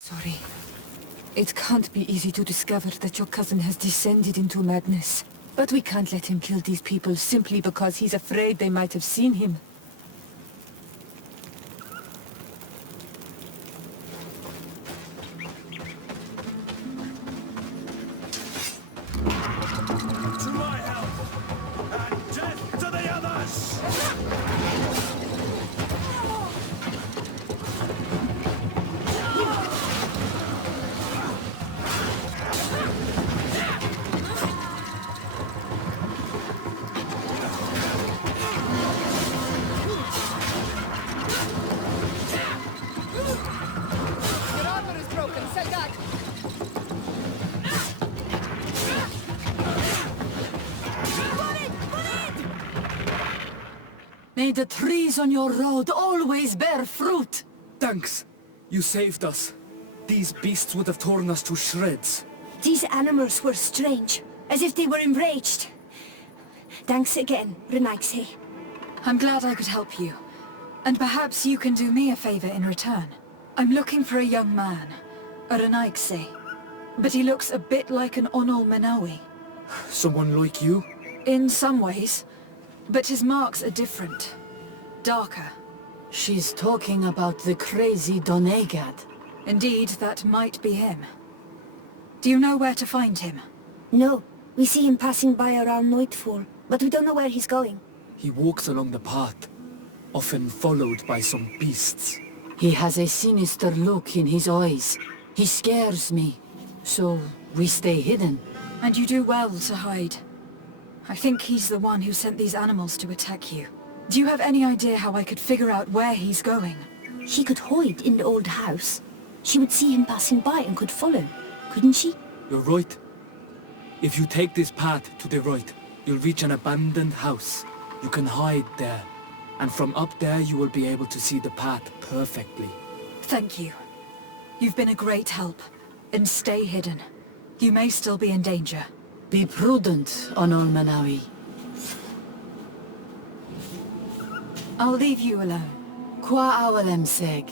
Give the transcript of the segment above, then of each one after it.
Sorry. It can't be easy to discover that your cousin has descended into madness. But we can't let him kill these people simply because he's afraid they might have seen him. To my help! And death to the others! May the trees on your road always bear fruit! Thanks. You saved us. These beasts would have torn us to shreds. These animals were strange, as if they were enraged. Thanks again, Renaigse. I'm glad I could help you. And perhaps you can do me a favor in return. I'm looking for a young man, or an Ixi, but he looks a bit like an Onol Manawi. Someone like you? In some ways, but his marks are different. Darker. She's talking about the crazy Donegad. Indeed, that might be him. Do you know where to find him? No, we see him passing by around nightfall, but we don't know where he's going. He walks along the path, often followed by some beasts. He has a sinister look in his eyes. He scares me. So, we stay hidden. And you do well to hide. I think he's the one who sent these animals to attack you. Do you have any idea how I could figure out where he's going? She could hide in the old house. She would see him passing by and could follow, couldn't she? You're right. If you take this path to the right, you'll reach an abandoned house. You can hide there. And from up there you will be able to see the path perfectly. Thank you. You've been a great help. And stay hidden. You may still be in danger. Be prudent, Onol Manawi. I'll leave you alone. Qua awalem seg.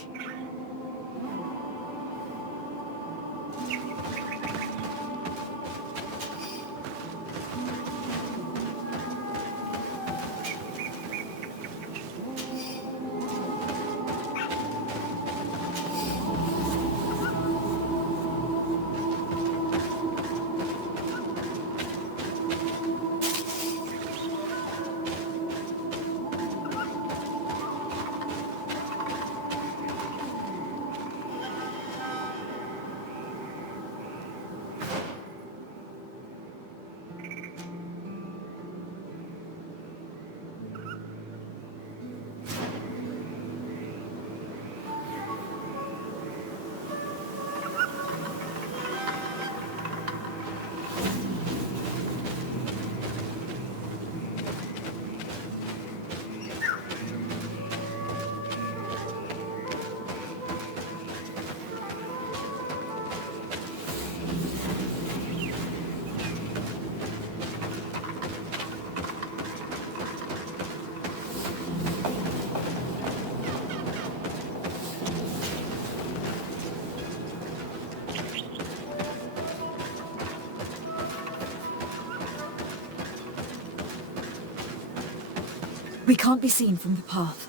We can't be seen from the path.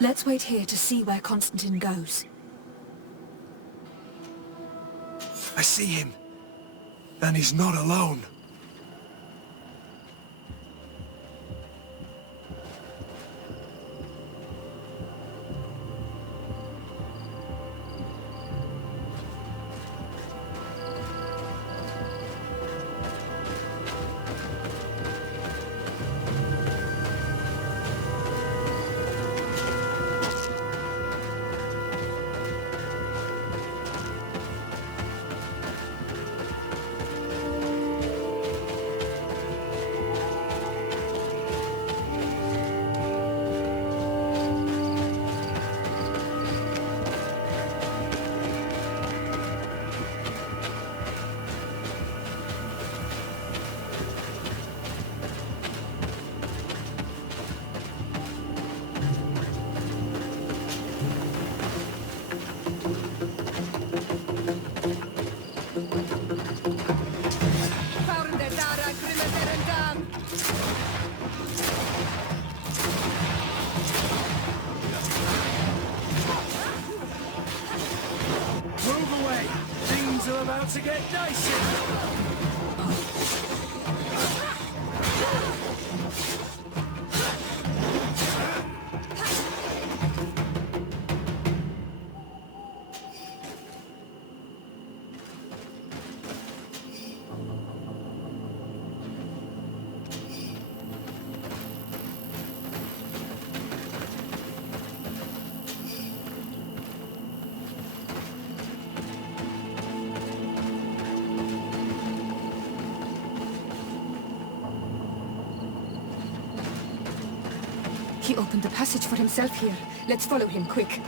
Let's wait here to see where Constantine goes. I see him. And he's not alone. Move away! Things are about to get dicey! He opened the passage for himself here. Let's follow him, quick.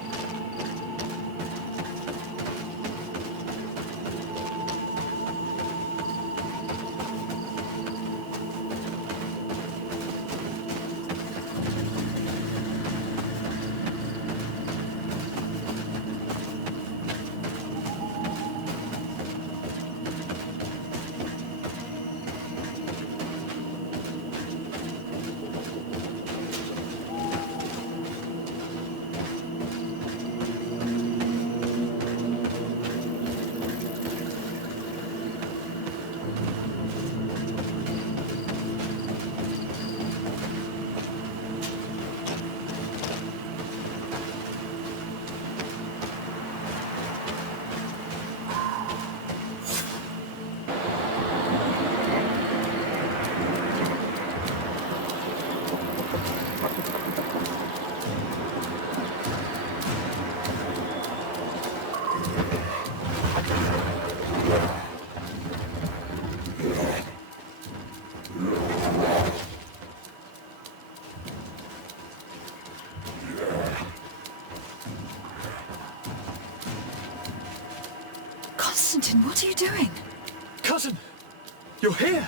Constantine, what are you doing? Cousin! You're here!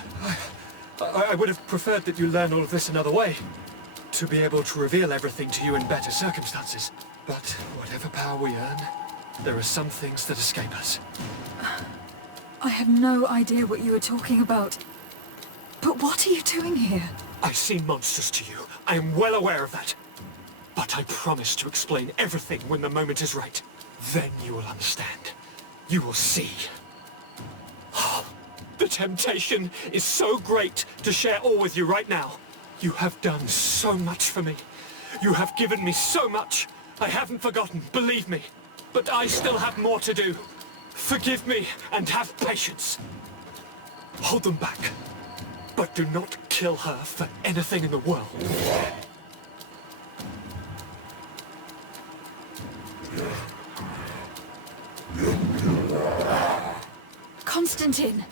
I would have preferred that you learn all of this another way. To be able to reveal everything to you in better circumstances. But whatever power we earn, there are some things that escape us. I have no idea what you were talking about. But what are you doing here? I seem monstrous to you. I am well aware of that. But I promise to explain everything when the moment is right. Then you will understand. You will see. The temptation is so great to share all with you right now. You have done so much for me. You have given me so much. I haven't forgotten, believe me. But I still have more to do. Forgive me and have patience. Hold them back. But do not kill her for anything in the world. Constantine!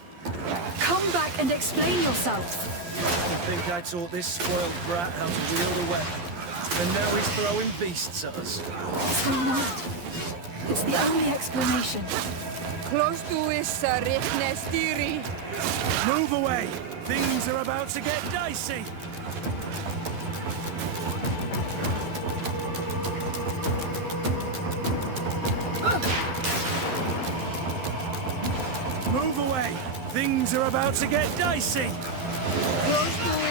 Come back and explain yourself. I think I taught this spoiled brat how to wield a weapon. And now he's throwing beasts at us. So mad. It's the only explanation. Move away! Things are about to get dicey! Move away! Things are about to get dicey! Move away!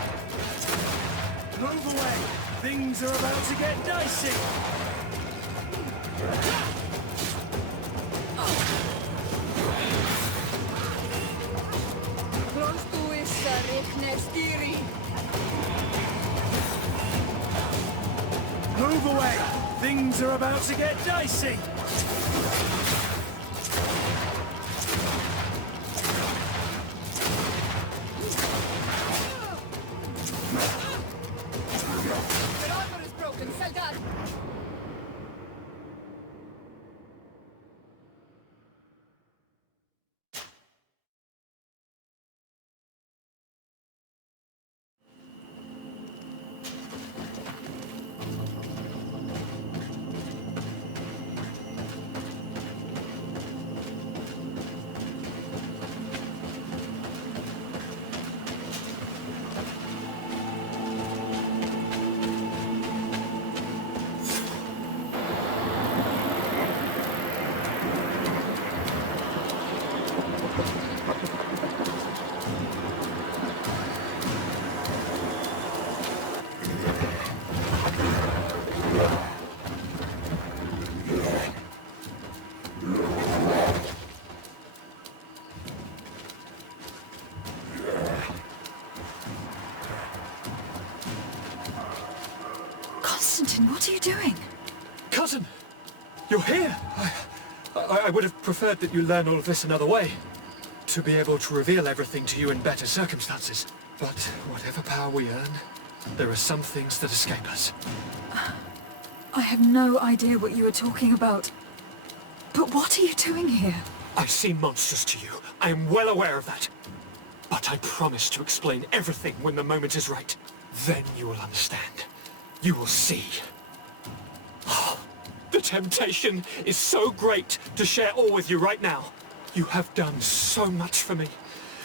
Things are about to get dicey! Move away! Things are about to get dicey! Constantine, what are you doing? Cousin! You're here! I would have preferred that you learn all of this another way. To be able to reveal everything to you in better circumstances. But whatever power we earn, there are some things that escape us. I have no idea what you were talking about. But what are you doing here? I seem monstrous to you. I am well aware of that. But I promise to explain everything when the moment is right. Then you will understand. You will see. The temptation is so great to share all with you right now. You have done so much for me.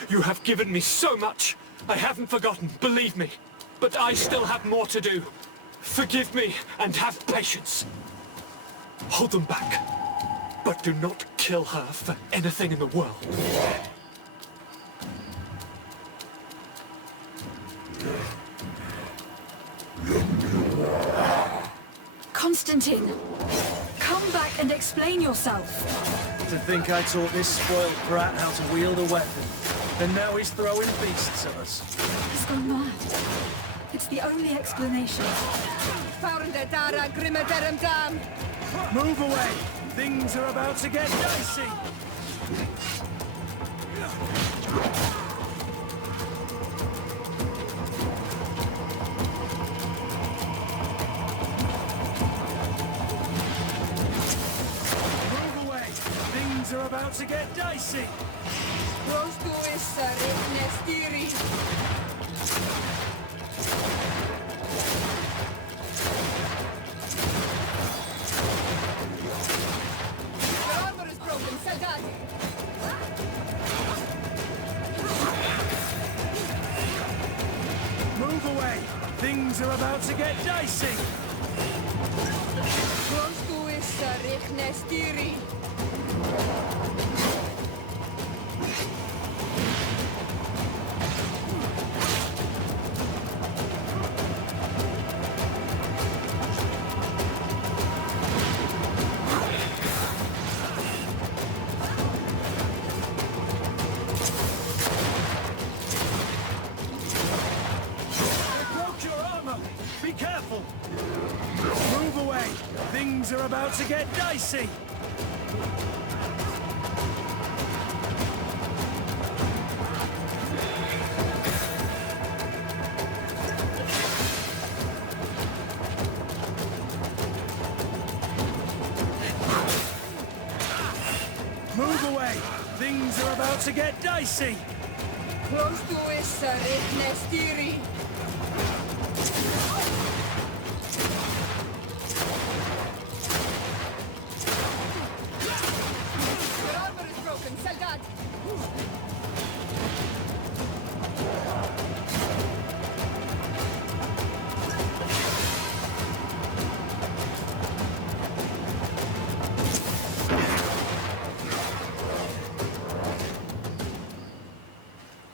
You have given me so much. I haven't forgotten, believe me. But I still have more to do. Forgive me and have patience. Hold them back. But do not kill her for anything in the world. Constantine! Come back and explain yourself. To think I taught this spoiled brat how to wield a weapon. And now he's throwing beasts at us. He's gone mad. It's the only explanation. Move away! Things are about to get dicey! Move away! about to get dicey. Move away. Things are about to get dicey. Be careful! Move away! Things are about to get dicey! Move away! Things are about to get dicey! Close to essa nestiri. Your armor is broken, Salgad.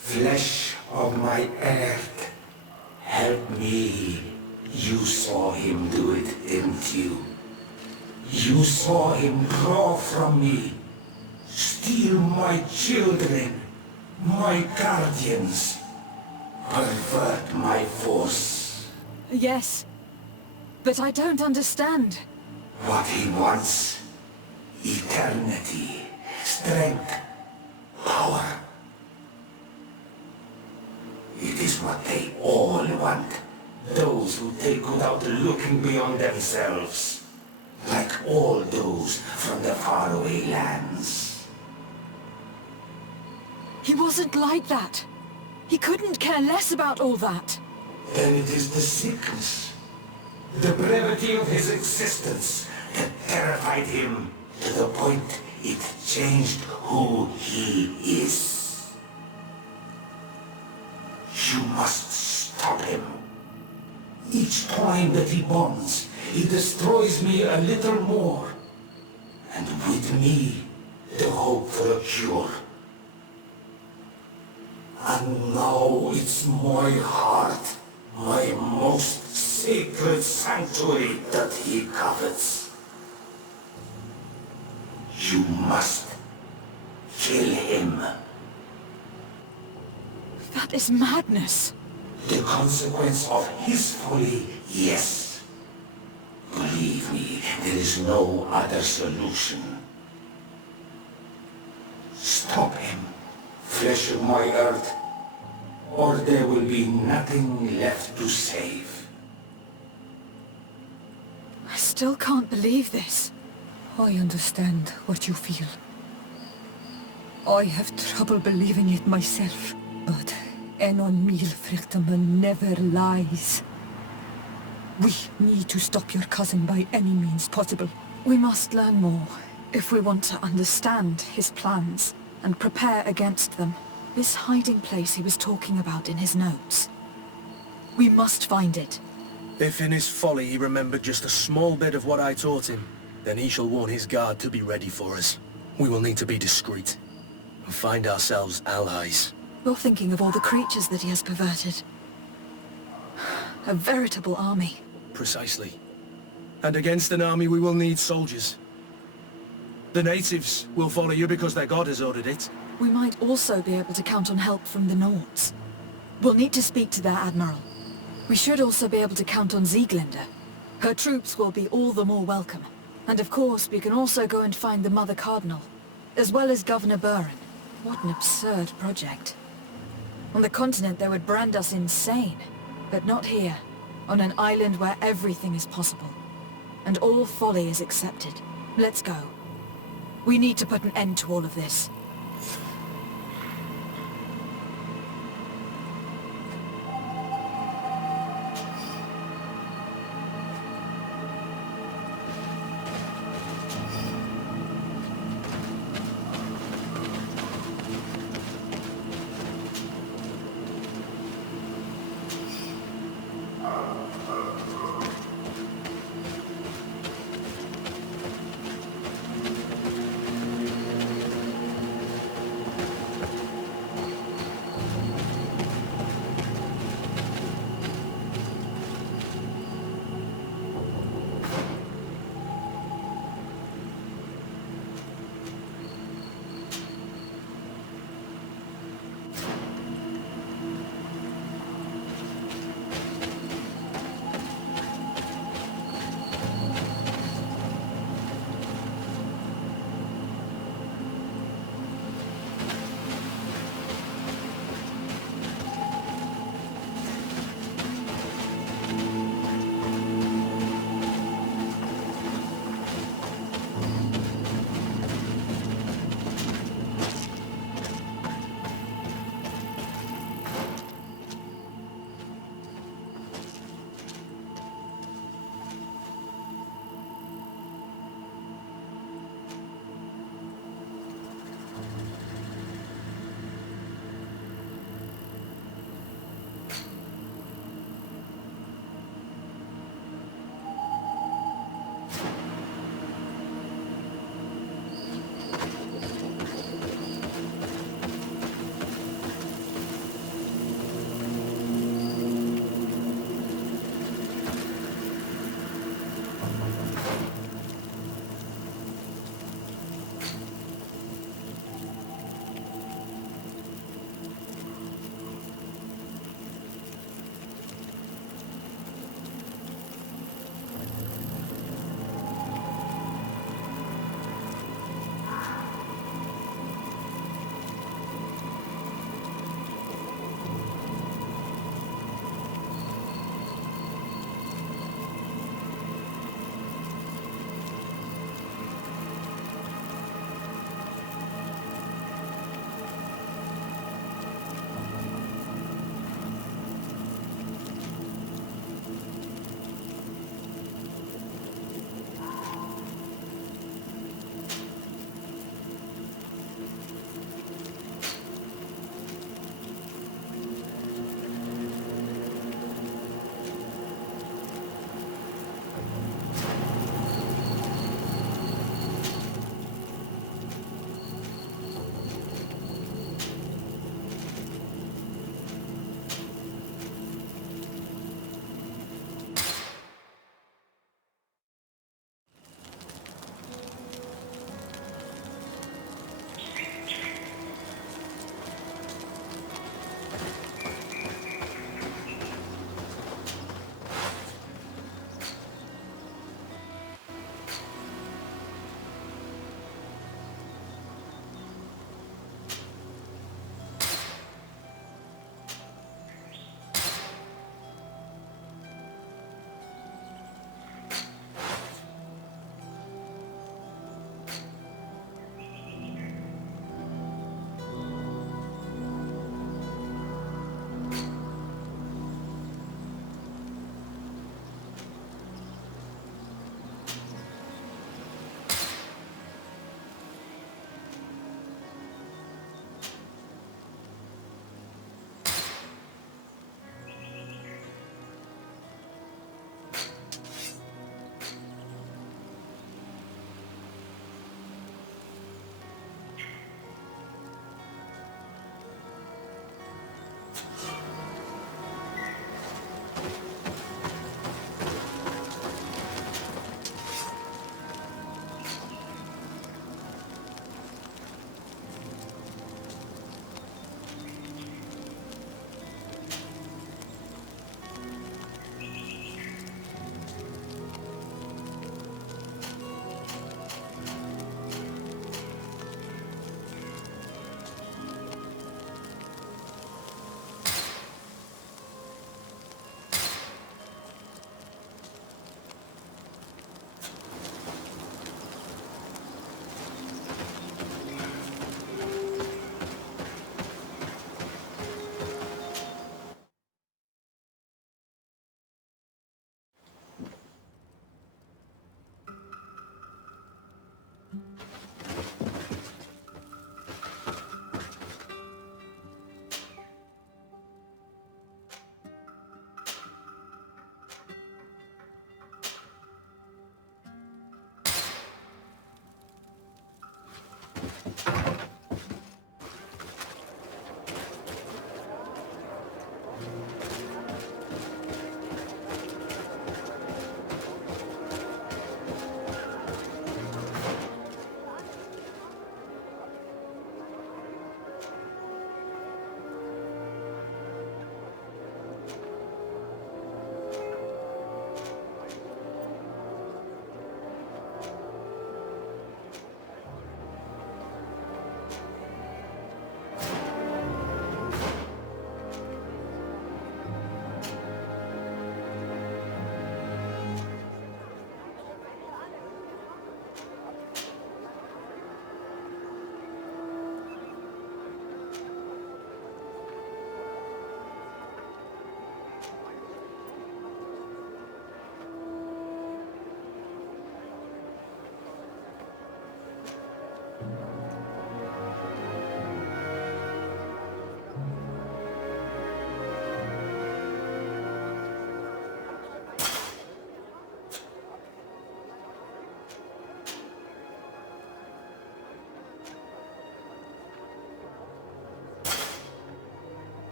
Flesh of my earth, help me. You saw him do it, didn't you? You saw him draw from me, steal my children, my guardians, pervert my force. Yes, but I don't understand. What he wants, eternity, strength, power. It is what they all want. Those who take without looking beyond themselves. Like all those from the faraway lands. He wasn't like that. He couldn't care less about all that. Then it is the sickness, the brevity of his existence that terrified him to the point it changed who he is. You must stop him. Each time that he bonds, he destroys me a little more. And with me, the hope for a cure. And now it's my heart, my most sacred sanctuary that he covets. You must kill him. That is madness. The consequence of his folly, yes. Believe me, there is no other solution. Stop him, flesh of my earth, or there will be nothing left to save. I still can't believe this. I understand what you feel. I have trouble believing it myself, but Enon Milfrichtaman never lies. We need to stop your cousin by any means possible. We must learn more if we want to understand his plans and prepare against them. This hiding place he was talking about in his notes. We must find it. If in his folly he remembered just a small bit of what I taught him, then he shall warn his guard to be ready for us. We will need to be discreet and find ourselves allies. You're thinking of all the creatures that he has perverted. A veritable army. Precisely. And against an army we will need soldiers. The natives will follow you because their god has ordered it. We might also be able to count on help from the Nords. We'll need to speak to their admiral. We should also be able to count on Sieglinde. Her troops will be all the more welcome. And of course, we can also go and find the Mother Cardinal, as well as Governor Buren. What an absurd project. On the continent, they would brand us insane. But not here, on an island where everything is possible. And all folly is accepted. Let's go. We need to put an end to all of this.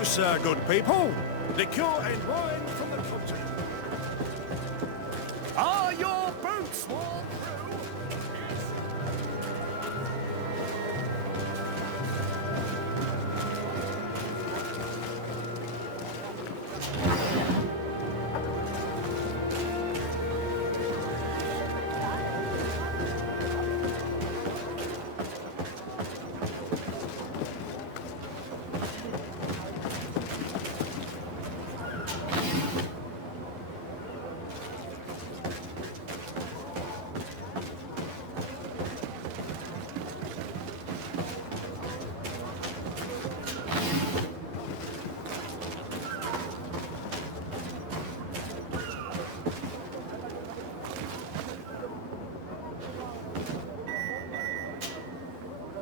Closer, good people. Liqueur and wine from the continent. Are your boots warm through?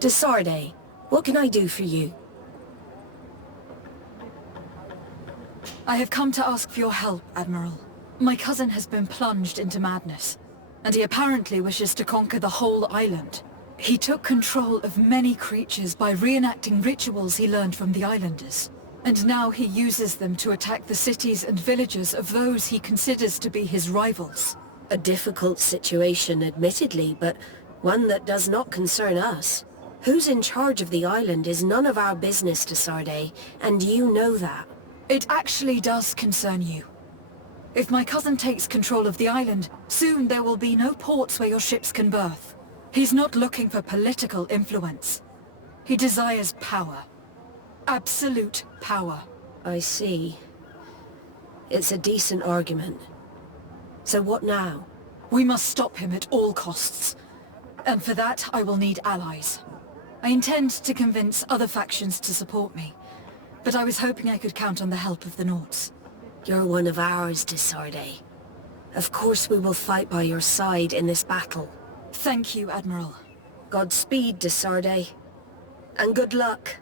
Desarde, what can I do for you? I have come to ask for your help, Admiral. My cousin has been plunged into madness, and he apparently wishes to conquer the whole island. He took control of many creatures by reenacting rituals he learned from the islanders, and now he uses them to attack the cities and villages of those he considers to be his rivals. A difficult situation, admittedly, but one that does not concern us. Who's in charge of the island is none of our business, Desarde, and you know that. It actually does concern you. If my cousin takes control of the island, soon there will be no ports where your ships can berth. He's not looking for political influence. He desires power. Absolute power. I see. It's a decent argument. So what now? We must stop him at all costs. And for that, I will need allies. I intend to convince other factions to support me, but I was hoping I could count on the help of the Nords. You're one of ours, Desarde. Of course we will fight by your side in this battle. Thank you, Admiral. Godspeed, Desarde. And good luck.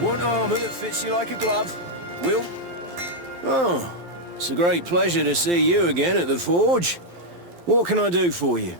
Want armour that fits you like a glove, Will? Oh, it's a great pleasure to see you again at the forge. What can I do for you?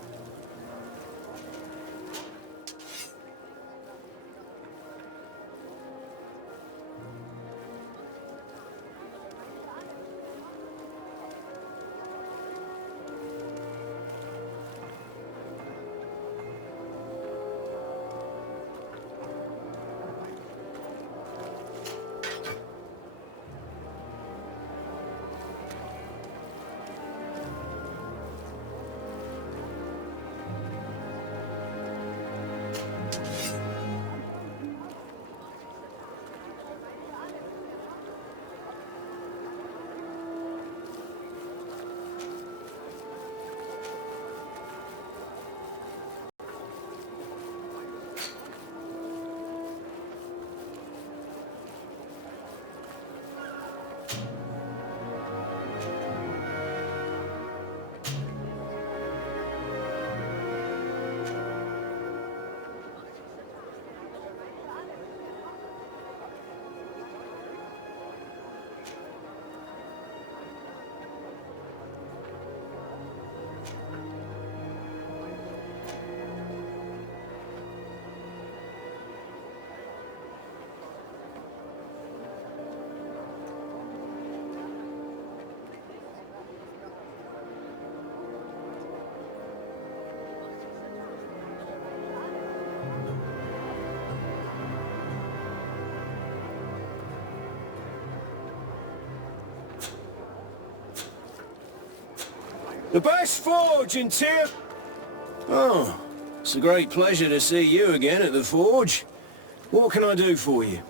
The best forge in Tyr... Oh, it's a great pleasure to see you again at the forge. What can I do for you?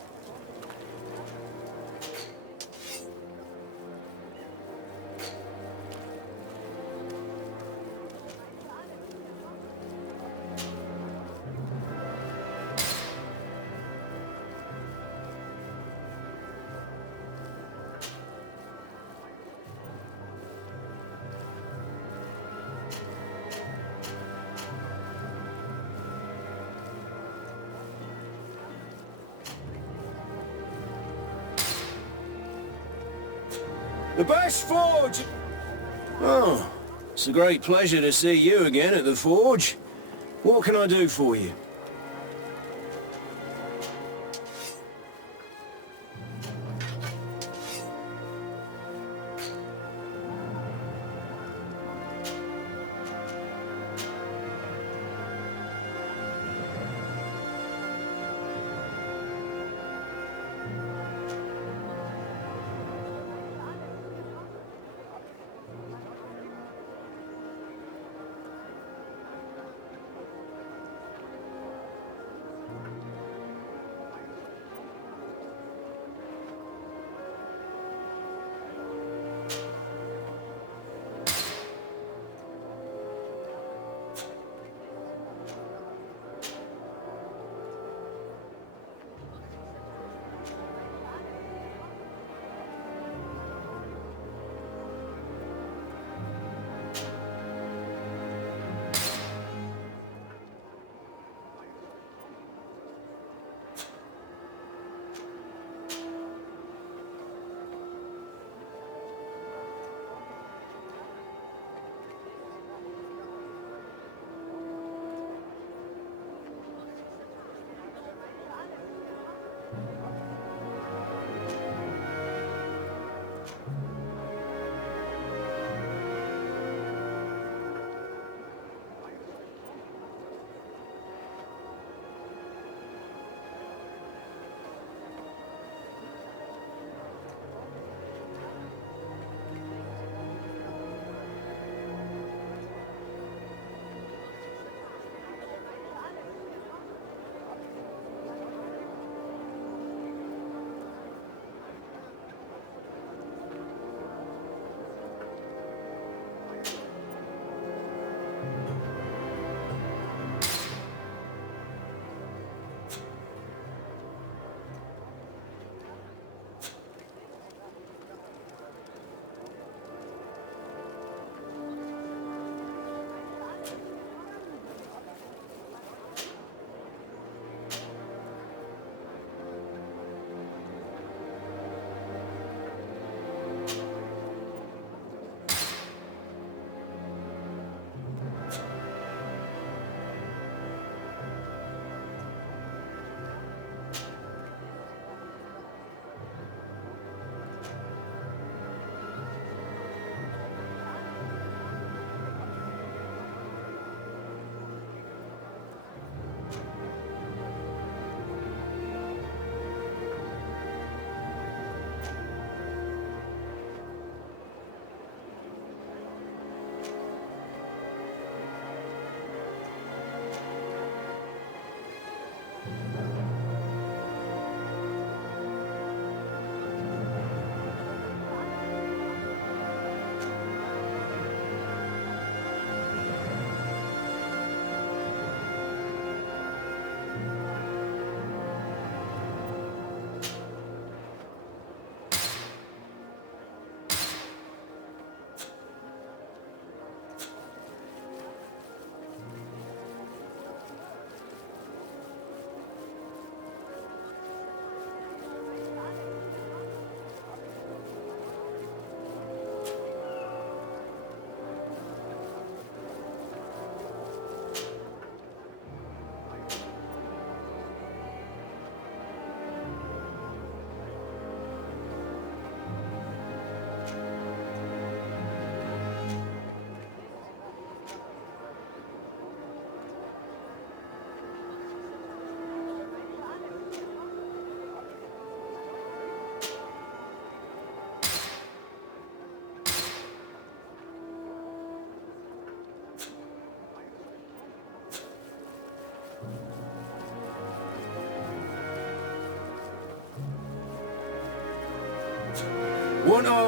The best forge... Oh, it's a great pleasure to see you again at the forge. What can I do for you?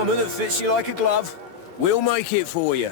armor that fits you like a glove. We'll make it for you.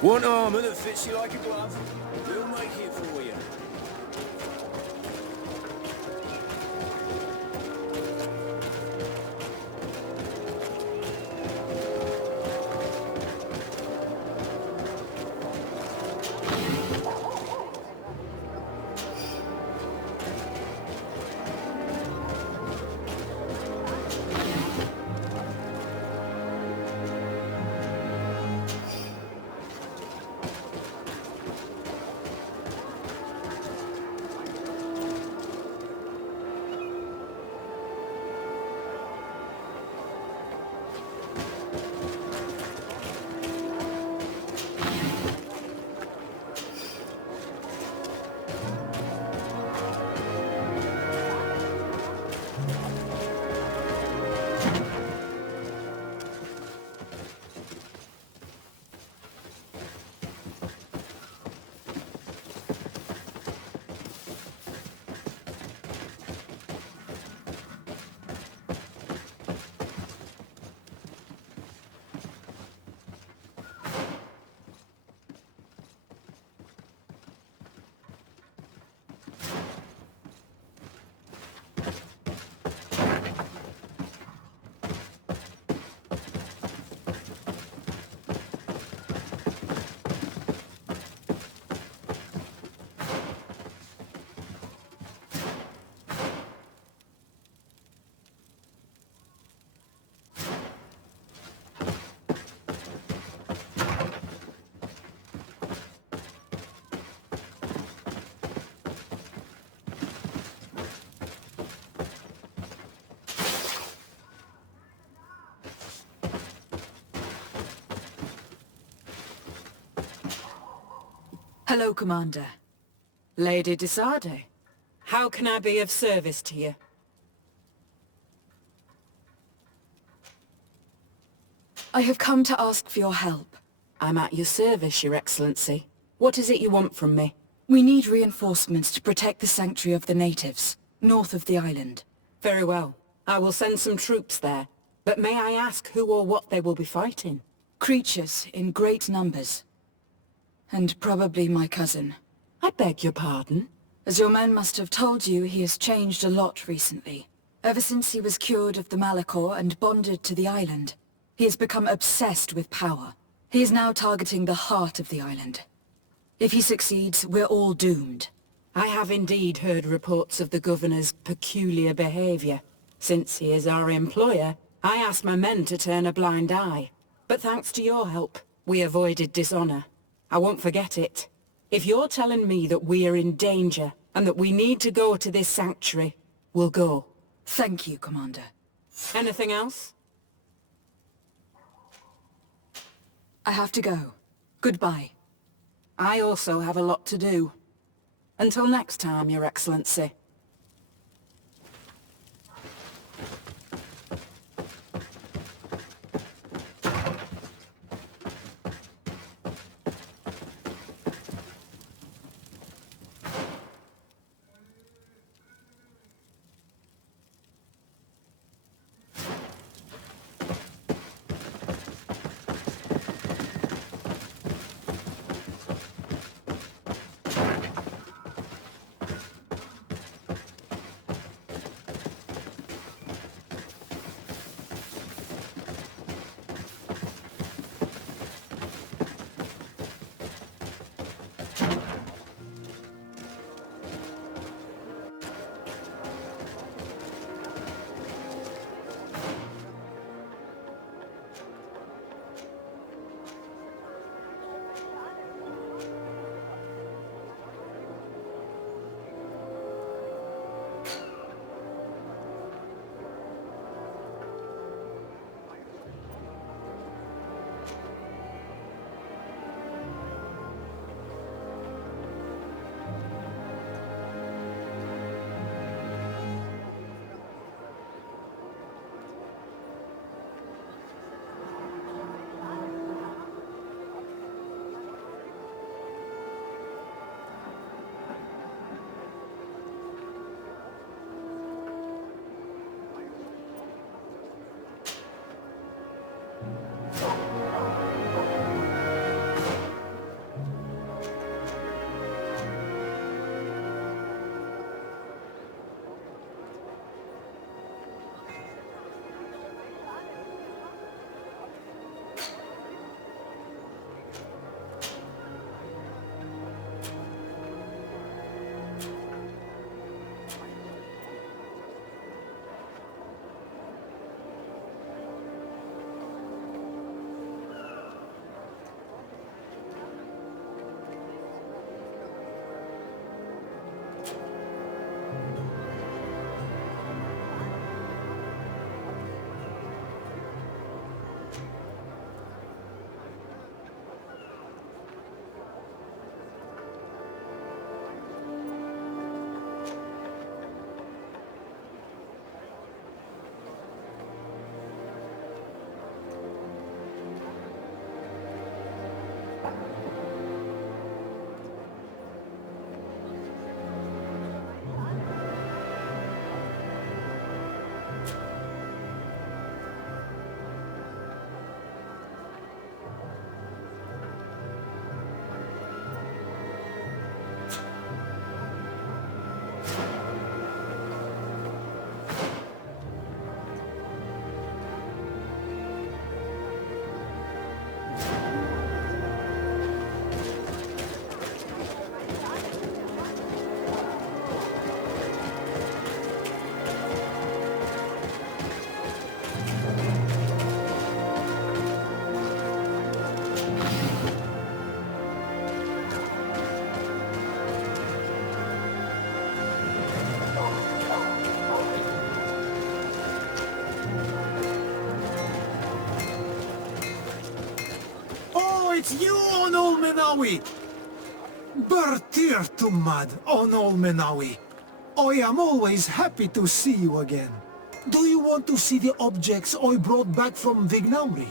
Want armor that fits you like a glove? We'll make it for you. Hello, Commander. Lady Desade. How can I be of service to you? I have come to ask for your help. I'm at your service, Your Excellency. What is it you want from me? We need reinforcements to protect the sanctuary of the natives, north of the island. Very well. I will send some troops there. But may I ask who or what they will be fighting? Creatures in great numbers. And probably my cousin. I beg your pardon? As your men must have told you, he has changed a lot recently. Ever since he was cured of the Malachor and bonded to the island, he has become obsessed with power. He is now targeting the heart of the island. If he succeeds, we're all doomed. I have indeed heard reports of the governor's peculiar behavior. Since he is our employer, I asked my men to turn a blind eye. But thanks to your help, We avoided dishonor. I won't forget it. If you're telling me that we are in danger and that we need to go to this sanctuary, we'll go. Thank you, Commander. Anything else? I have to go. Goodbye. I also have a lot to do. Until next time, Your Excellency. It's you, Onol Menawi! Bertir Tumad, Onol Menawi. I am always happy to see you again. Do you want to see the objects I brought back from Vignamri?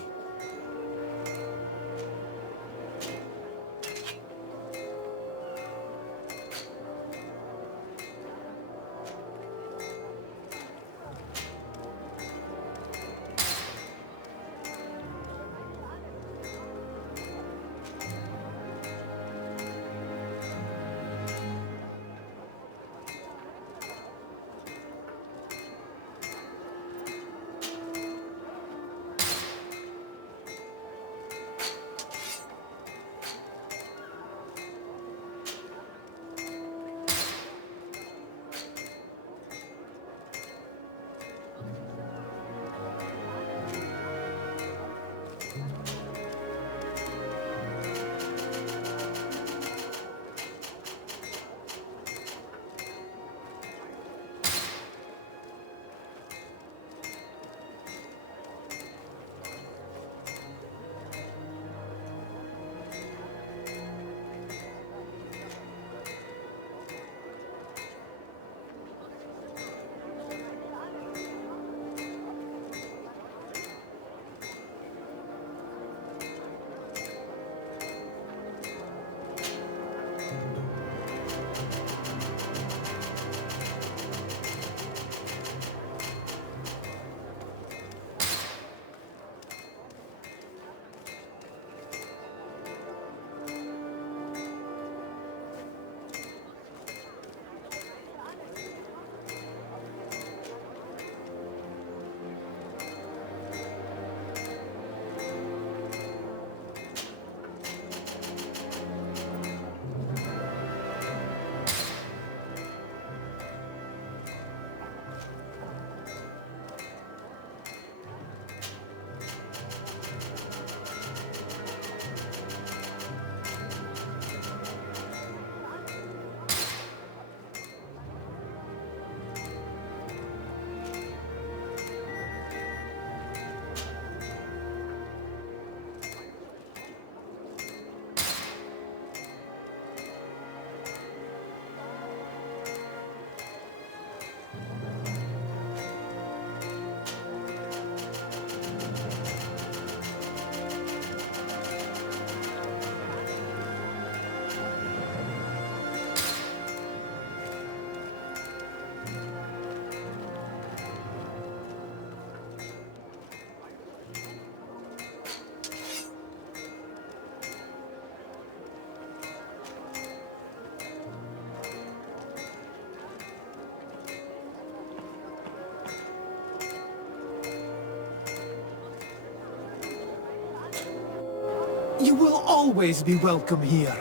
always be welcome here.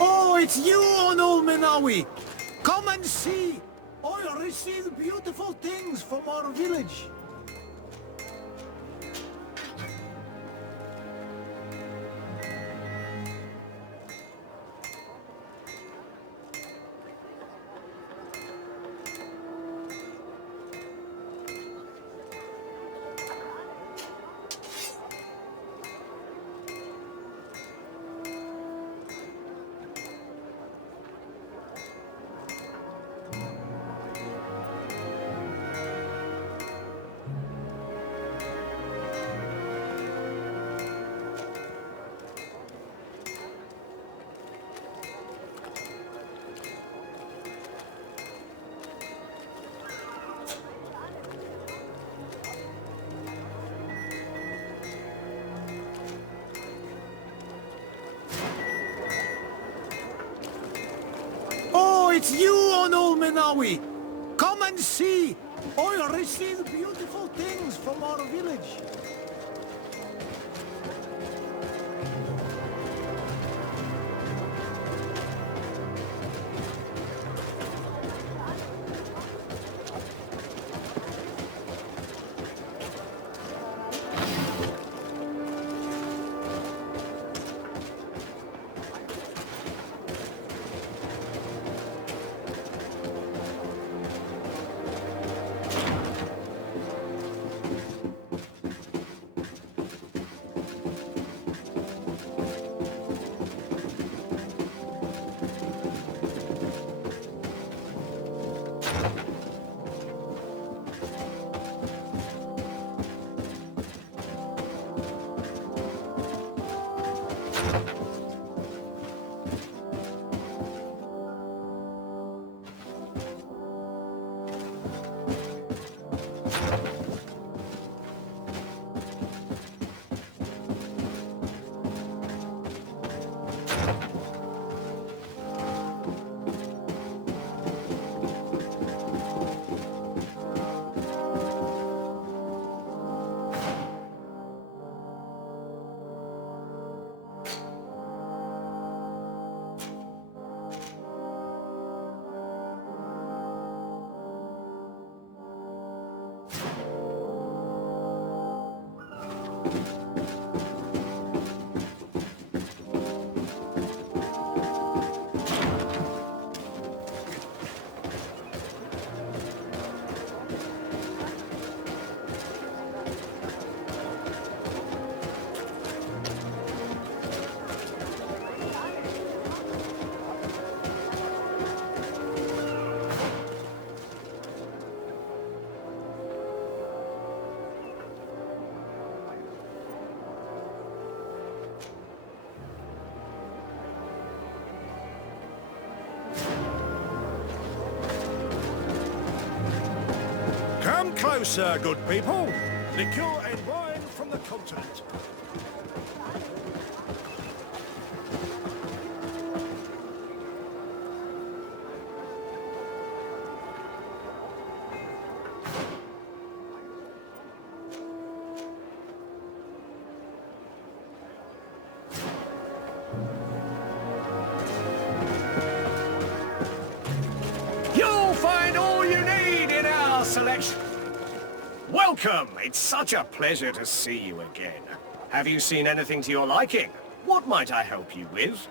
Oh, it's you on Ol Menawi! Come and see! I'll receive beautiful things from our village. It's you on Ol Menawi! Come and see! I'll receive beautiful things from our village. Come closer, good people. Liqueur and wine from the continent. You'll find all you need in our selection. Welcome! It's such a pleasure to see you again. Have you seen anything to your liking? What might I help you with?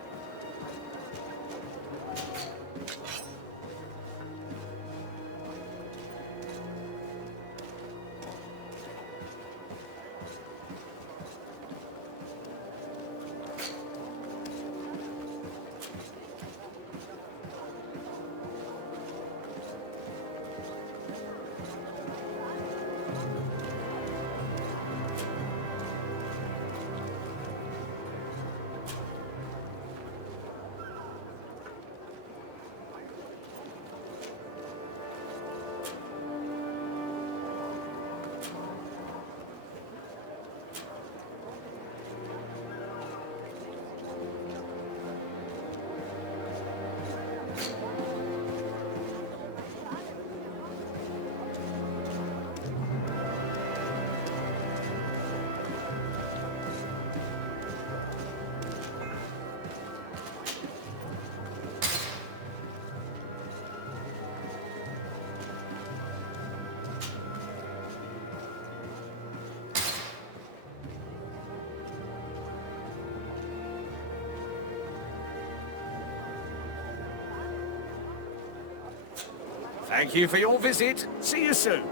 Thank you for your visit. See you soon.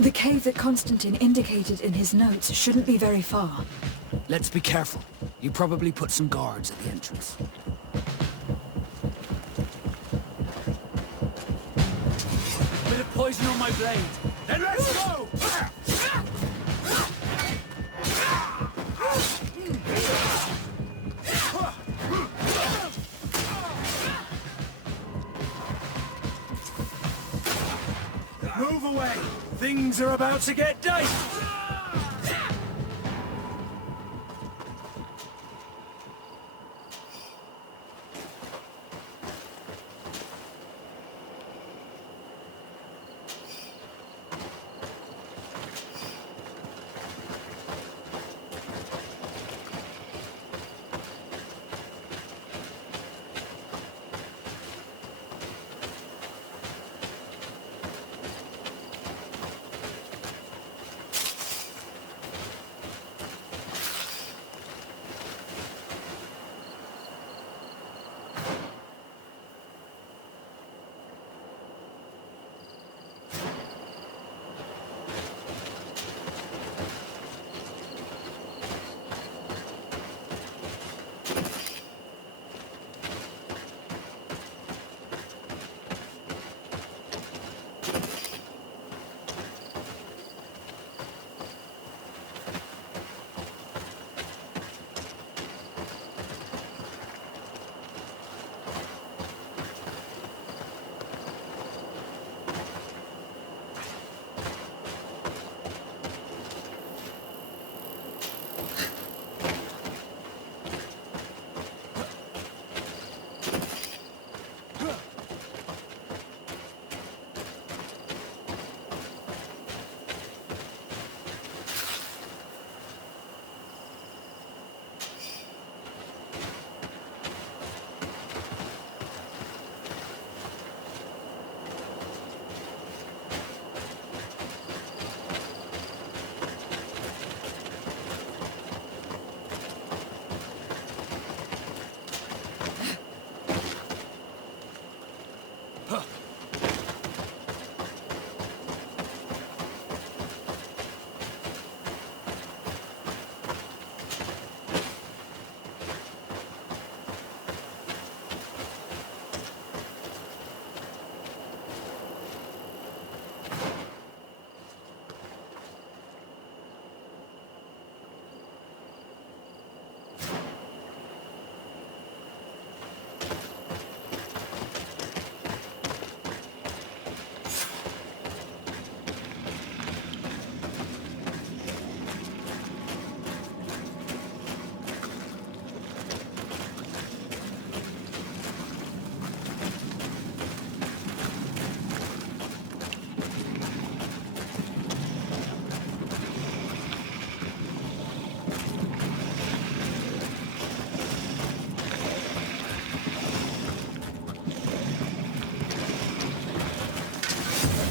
The cave that Constantine indicated in his notes shouldn't be very far. Let's be careful. You probably put some guards at the entrance. poison on my blade. Then let's go! Move away! Things are about to get dicey!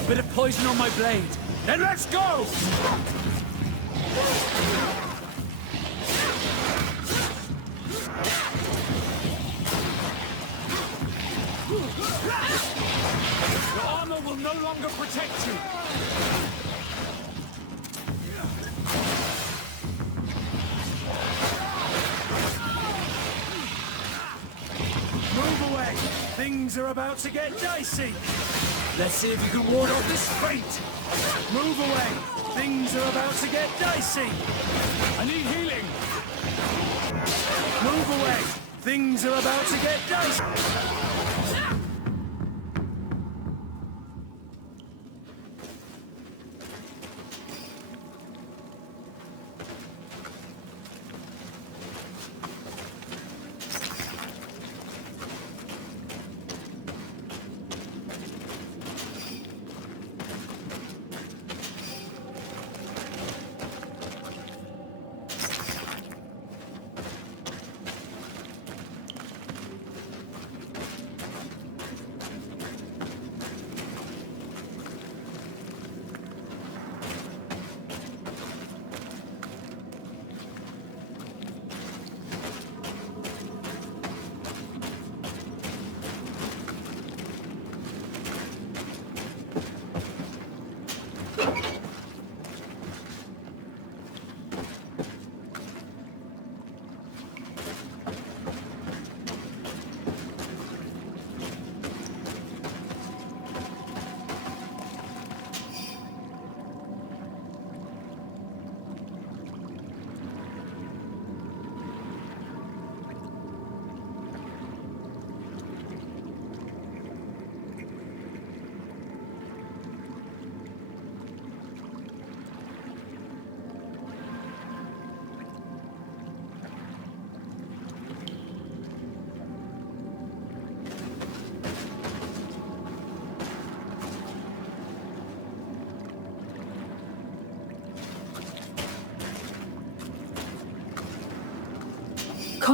Bit of poison on my blade. Then let's go! Your armor will no longer protect you. Move away! Things are about to get dicey! Let's see if you can ward off this fate. Move away! Things are about to get dicey! I need healing. Move away! Things are about to get dicey!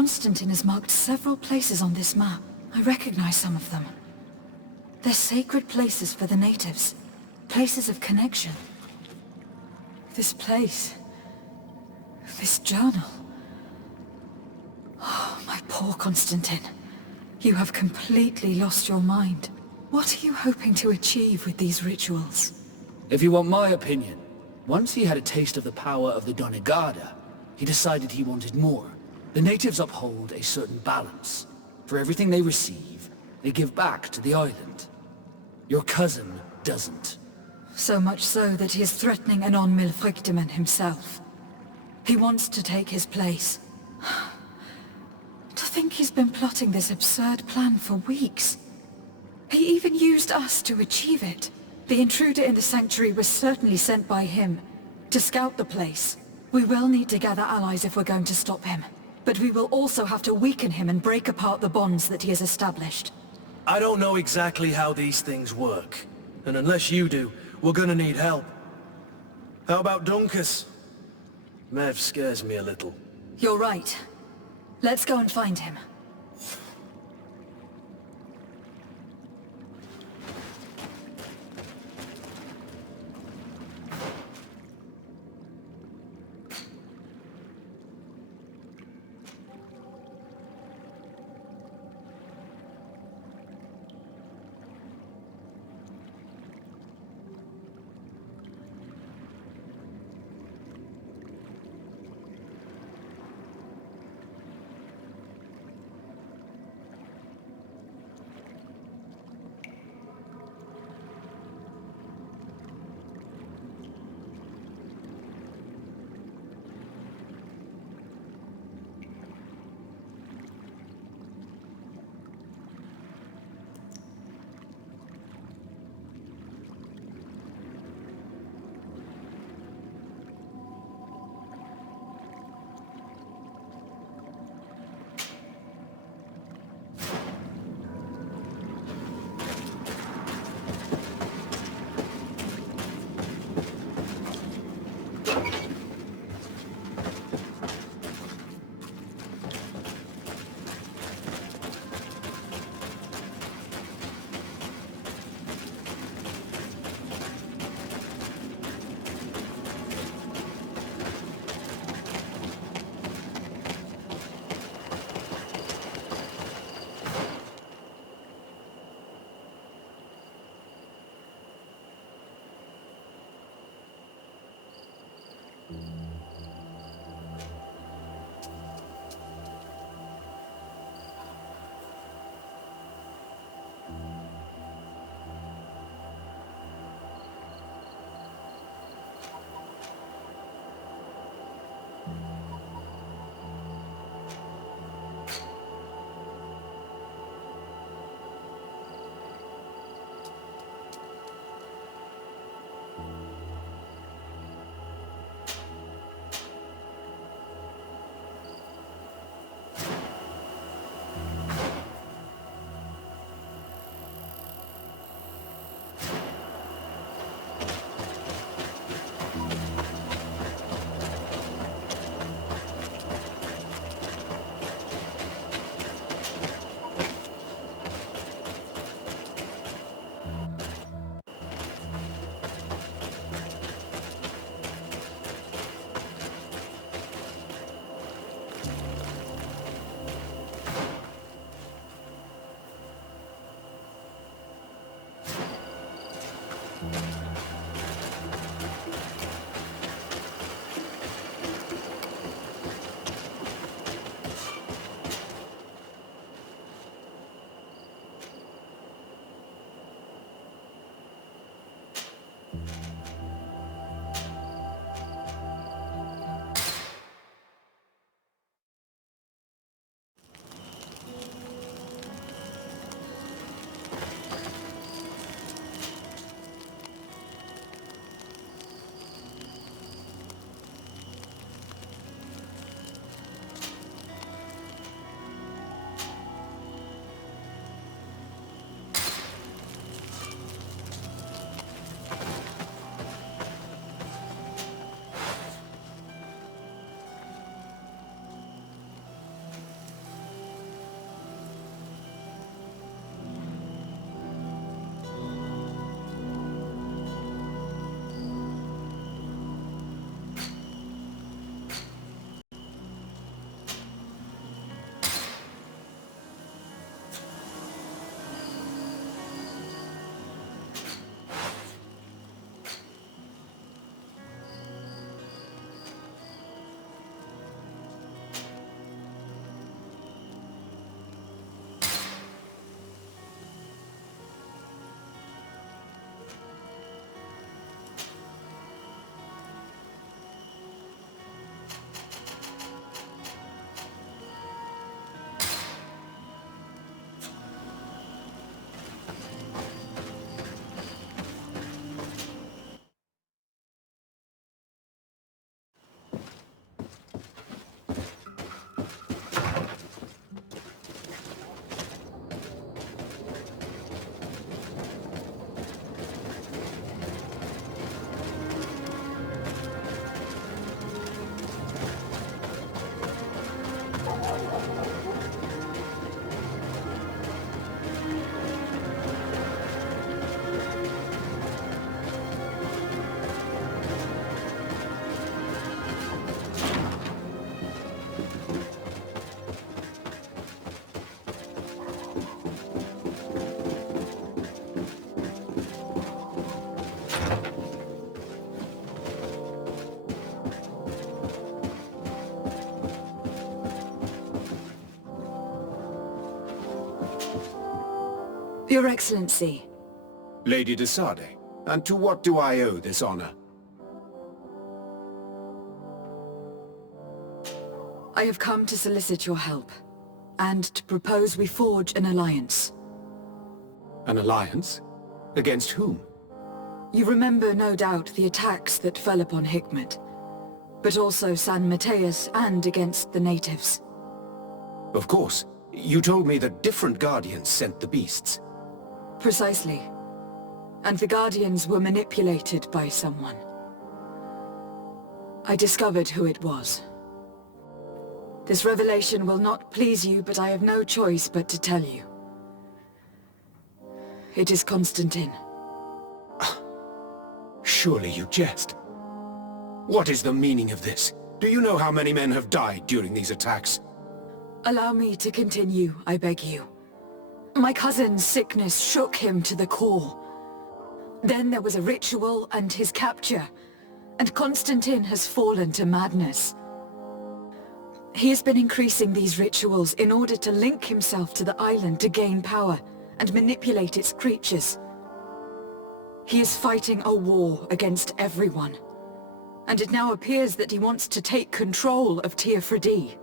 Constantine has marked several places on this map. I recognize some of them. They're sacred places for the natives. Places of connection. This place. This journal. Oh, my poor Constantine. You have completely lost your mind. What are you hoping to achieve with these rituals? If you want my opinion, once he had a taste of the power of the Donegada, he decided he wanted more. The natives uphold a certain balance. For everything they receive, they give back to the island. Your cousin doesn't. So much so that he is threatening Anon Milfrichteman himself. He wants to take his place. To think he's been plotting this absurd plan for weeks. He even used us to achieve it. The intruder in the sanctuary was certainly sent by him to scout the place. We will need to gather allies if we're going to stop him. But we will also have to weaken him and break apart the bonds that he has established. I don't know exactly how these things work. And unless you do, we're gonna need help. How about Dunkus? Mev scares me a little. You're right. Let's go and find him. Your Excellency. Lady de Sardet, and to what do I owe this honor? I have come to solicit your help, and to propose we forge an alliance. An alliance? Against whom? You remember, no doubt, the attacks that fell upon Hikmet, but also San Mateus and against the natives. Of course. You told me that different Guardians sent the beasts. Precisely. And the Guardians were manipulated by someone. I discovered who it was. This revelation will not please you, but I have no choice but to tell you. It is Constantine. Surely you jest. What is the meaning of this? Do you know how many men have died during these attacks? Allow me to continue, I beg you. My cousin's sickness shook him to the core. Then there was a ritual and his capture, and Constantine has fallen to madness. He has been increasing these rituals in order to link himself to the island to gain power and manipulate its creatures. He is fighting a war against everyone, and it now appears that he wants to take control of Teofredi.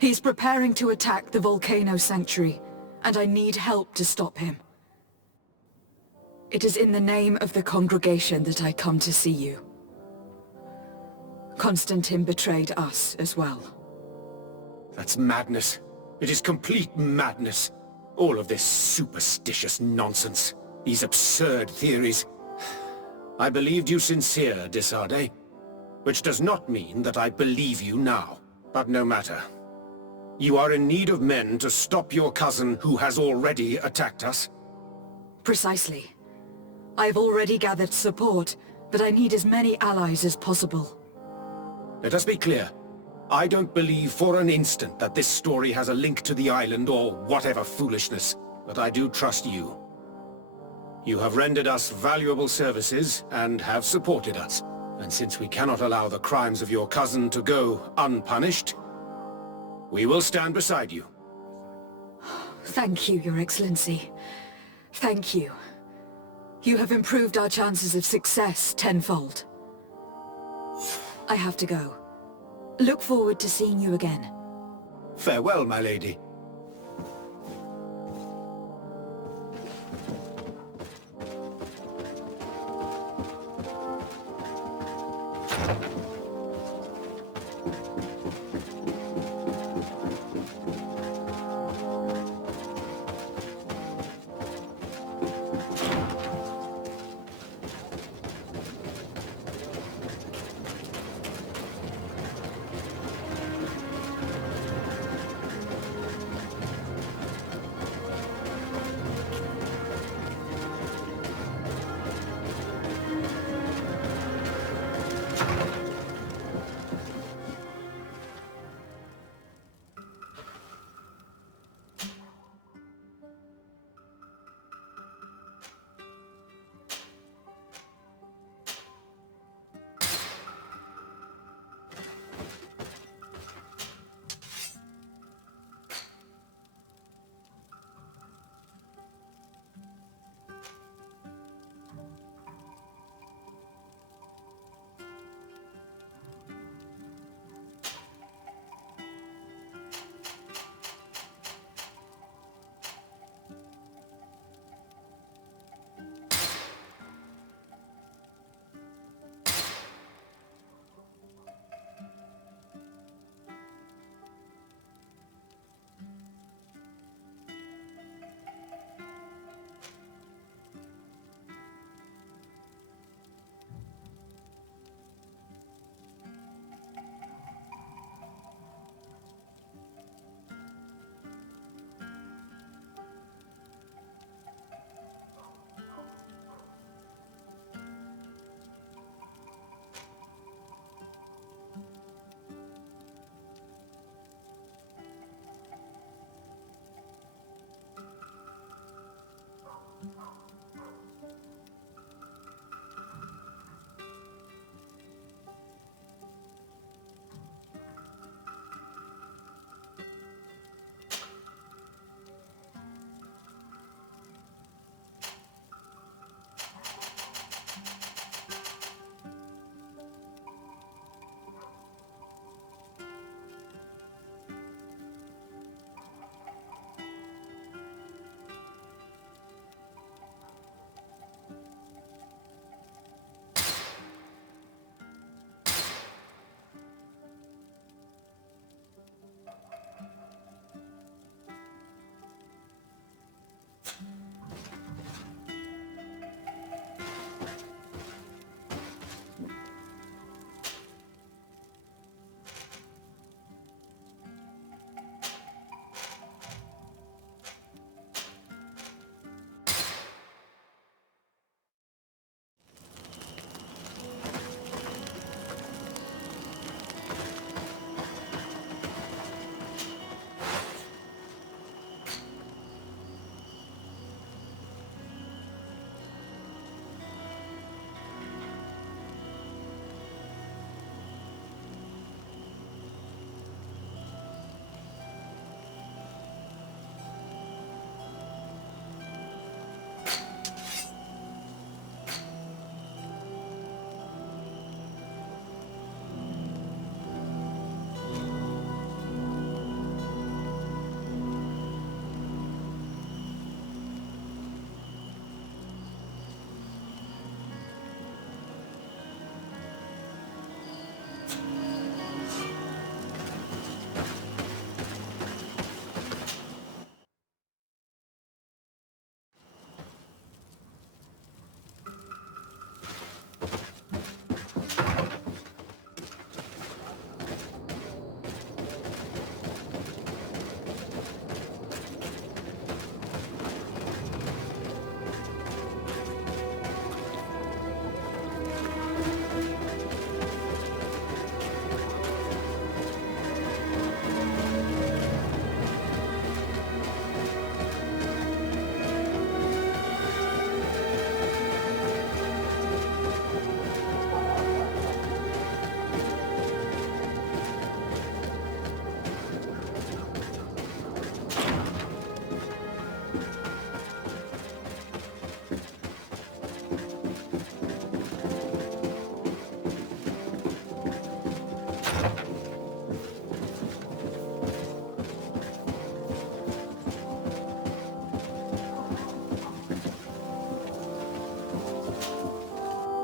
He's preparing to attack the Volcano Sanctuary, and I need help to stop him. It is in the name of the congregation that I come to see you. Constantine betrayed us as well. That's madness. It is complete madness. All of this superstitious nonsense. These absurd theories. I believed you sincere, de Sardet, which does not mean that I believe you now. But no matter. You are in need of men to stop your cousin who has already attacked us? Precisely. I have already gathered support, but I need as many allies as possible. Let us be clear. I don't believe for an instant that this story has a link to the island or whatever foolishness, but I do trust you. You have rendered us valuable services and have supported us. And since we cannot allow the crimes of your cousin to go unpunished, we will stand beside you. Thank you, Your Excellency. Thank you. You have improved our chances of success tenfold. I have to go. Look forward to seeing you again. Farewell, my lady.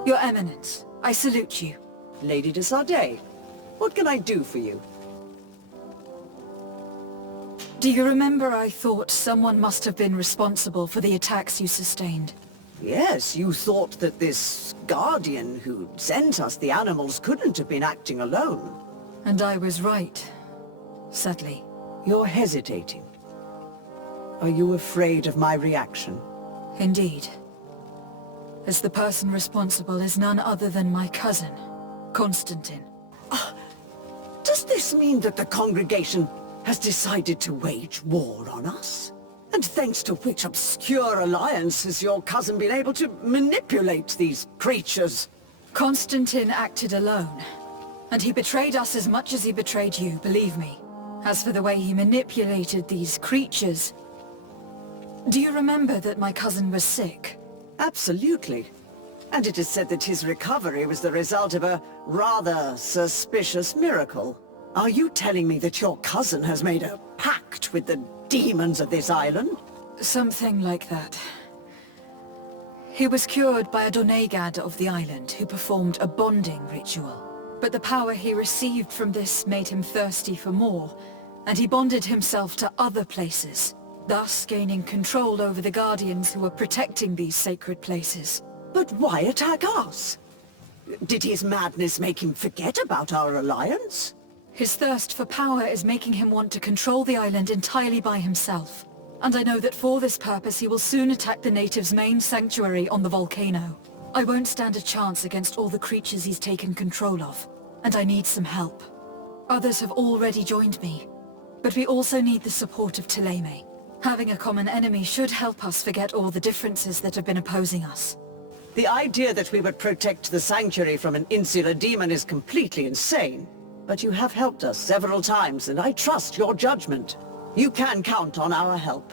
Your Eminence, I salute you. Lady de Sardet, what can I do for you? Do you remember I thought someone must have been responsible for the attacks you sustained? Yes, you thought that this guardian who sent us the animals couldn't have been acting alone. And I was right, sadly. You're hesitating. Are you afraid of my reaction? Indeed. As the person responsible is none other than my cousin, Constantine. Does this mean that the congregation has decided to wage war on us? And thanks to which obscure alliance has your cousin been able to manipulate these creatures? Constantine acted alone, and he betrayed us as much as he betrayed you, believe me. As for the way he manipulated these creatures... Do you remember that my cousin was sick? Absolutely. And it is said that his recovery was the result of a rather suspicious miracle. Are you telling me that your cousin has made a pact with the demons of this island? Something like that. He was cured by a Donegad of the island who performed a bonding ritual. But the power he received from this made him thirsty for more, and he bonded himself to other places, thus gaining control over the guardians who were protecting these sacred places. But why attack us? Did his madness make him forget about our alliance? His thirst for power is making him want to control the island entirely by himself. And I know that for this purpose he will soon attack the natives' main sanctuary on the volcano. I won't stand a chance against all the creatures he's taken control of, and I need some help. Others have already joined me, but we also need the support of Thélème. Having a common enemy should help us forget all the differences that have been opposing us. The idea that we would protect the sanctuary from an insular demon is completely insane. But you have helped us several times, and I trust your judgment. You can count on our help.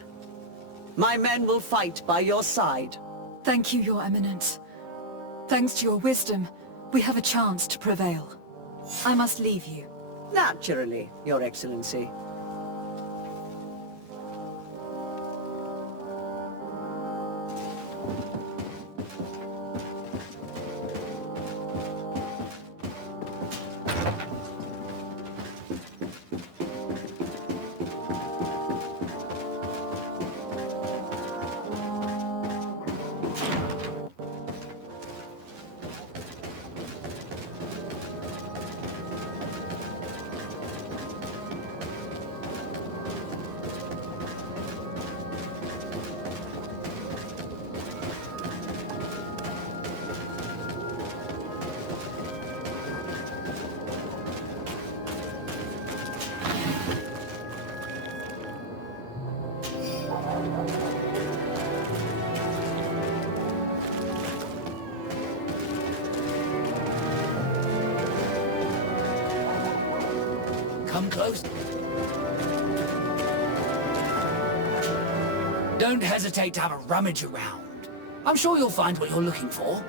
My men will fight by your side. Thank you, Your Eminence. Thanks to your wisdom, we have a chance to prevail. I must leave you. Naturally, Your Excellency. Come close. Don't hesitate to have a rummage around. I'm sure you'll find what you're looking for.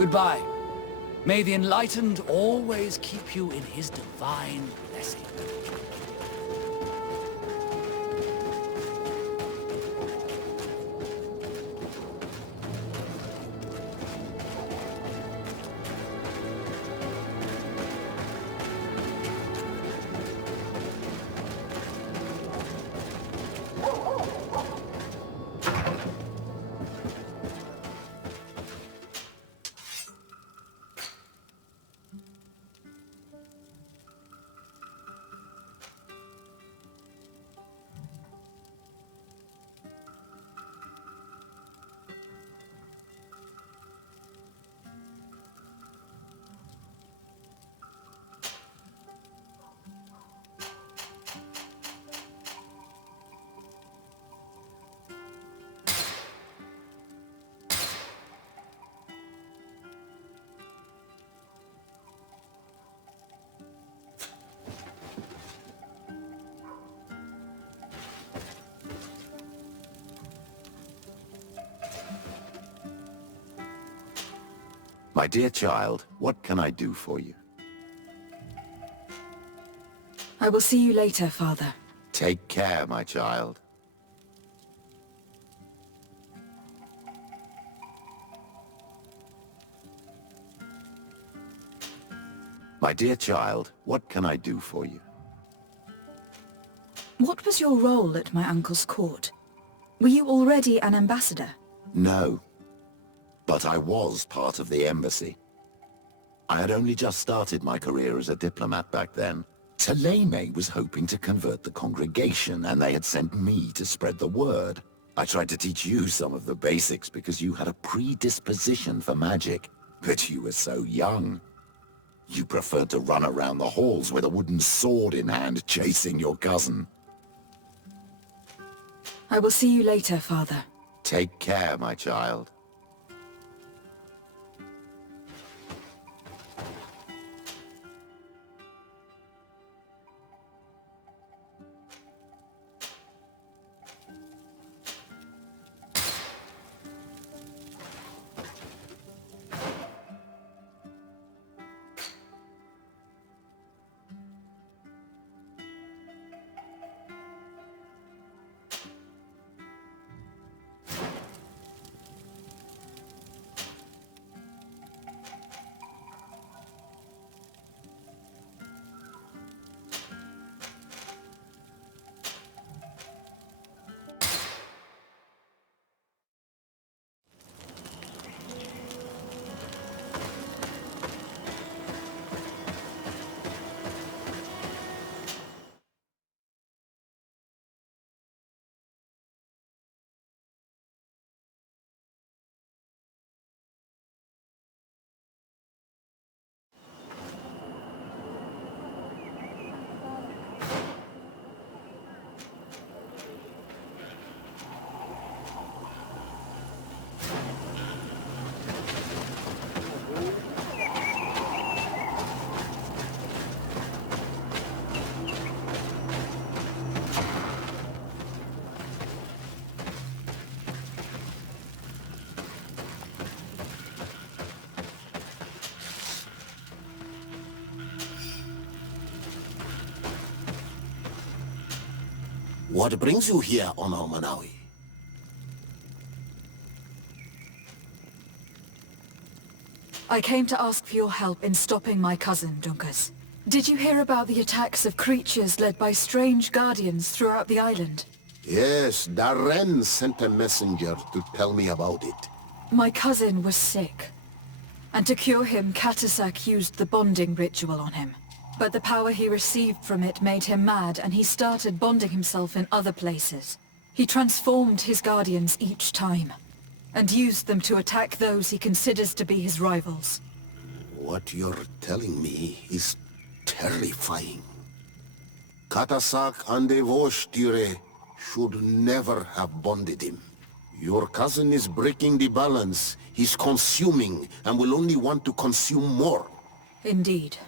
Goodbye. May the enlightened always keep you in his divine blessing. My dear child, what can I do for you? I will see you later, Father. Take care, my child. My dear child, what can I do for you? What was your role at my uncle's court? Were you already an ambassador? No. But I was part of the embassy. I had only just started my career as a diplomat back then. Taleme was hoping to convert the congregation, and they had sent me to spread the word. I tried to teach you some of the basics because you had a predisposition for magic, but you were so young. You preferred to run around the halls with a wooden sword in hand, chasing your cousin. I will see you later, Father. Take care, my child. What brings you here, Ono Manawi? I came to ask for your help in stopping my cousin, Dunkas. Did you hear about the attacks of creatures led by strange guardians throughout the island? Yes, Darren sent a messenger to tell me about it. My cousin was sick, and to cure him, Katasak used the bonding ritual on him. But the power he received from it made him mad, and he started bonding himself in other places. He transformed his guardians each time, and used them to attack those he considers to be his rivals. What you're telling me is terrifying. Katasak and Devoshtyre should never have bonded him. Your cousin is breaking the balance. He's consuming, and will only want to consume more. Indeed.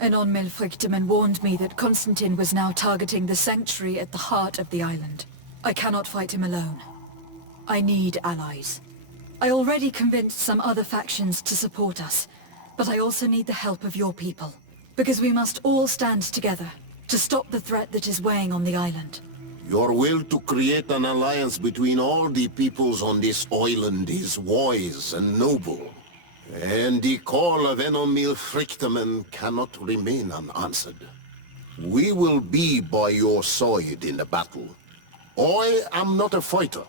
Enon Milfrichteman warned me that Constantine was now targeting the sanctuary at the heart of the island. I cannot fight him alone. I need allies. I already convinced some other factions to support us, but I also need the help of your people. Because we must all stand together to stop the threat that is weighing on the island. Your will to create an alliance between all the peoples on this island is wise and noble. And the call of Enomil Frichteman cannot remain unanswered. We will be by your side in the battle. I am not a fighter,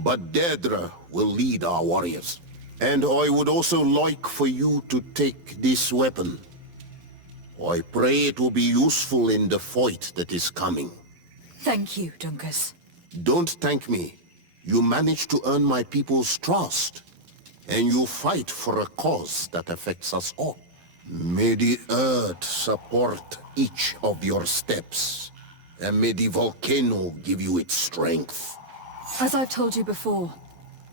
but Dedra will lead our warriors. And I would also like for you to take this weapon. I pray it will be useful in the fight that is coming. Thank you, Dunkas. Don't thank me. You managed to earn my people's trust. And you fight for a cause that affects us all. May the earth support each of your steps. And may the volcano give you its strength. As I've told you before,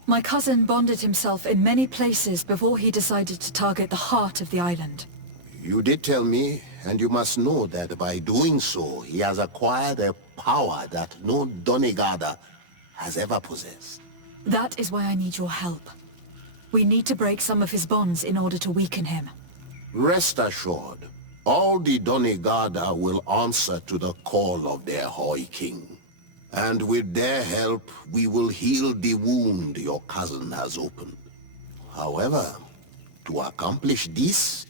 my cousin bonded himself in many places before he decided to target the heart of the island. You did tell me, and you must know that by doing so, he has acquired a power that no Donegada has ever possessed. That is why I need your help. We need to break some of his bonds in order to weaken him. Rest assured, all the Donegada will answer to the call of their High King. And with their help, we will heal the wound your cousin has opened. However, to accomplish this,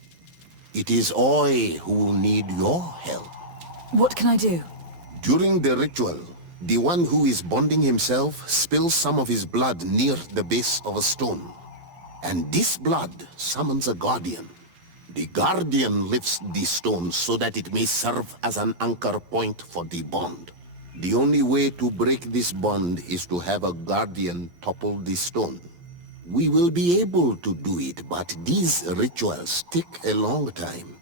it is I who will need your help. What can I do? During the ritual, the one who is bonding himself spills some of his blood near the base of a stone. And this blood summons a guardian. The guardian lifts the stone so that it may serve as an anchor point for the bond. The only way to break this bond is to have a guardian topple the stone. We will be able to do it, but these rituals take a long time.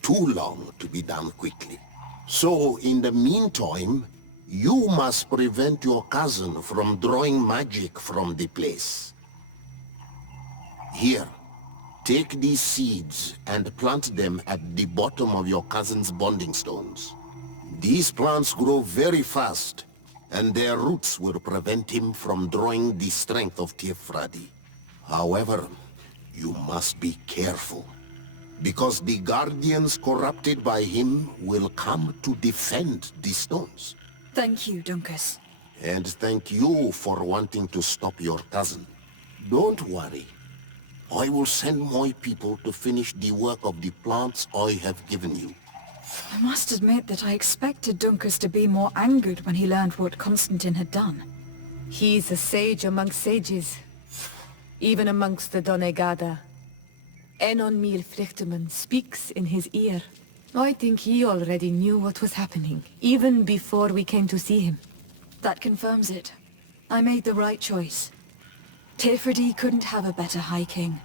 Too long to be done quickly. So, in the meantime, you must prevent your cousin from drawing magic from the place. Here, take these seeds and plant them at the bottom of your cousin's bonding stones. These plants grow very fast, and their roots will prevent him from drawing the strength of Tifradi. However, you must be careful, because the guardians corrupted by him will come to defend the stones. Thank you, Dunkus. And thank you for wanting to stop your cousin. Don't worry. I will send my people to finish the work of the plants I have given you. I must admit that I expected Dunkus to be more angered when he learned what Constantine had done. He's a sage amongst sages, even amongst the Donegada. Enon Frichterman speaks in his ear. I think he already knew what was happening, even before we came to see him. That confirms it. I made the right choice. Tifradi couldn't have a better High King.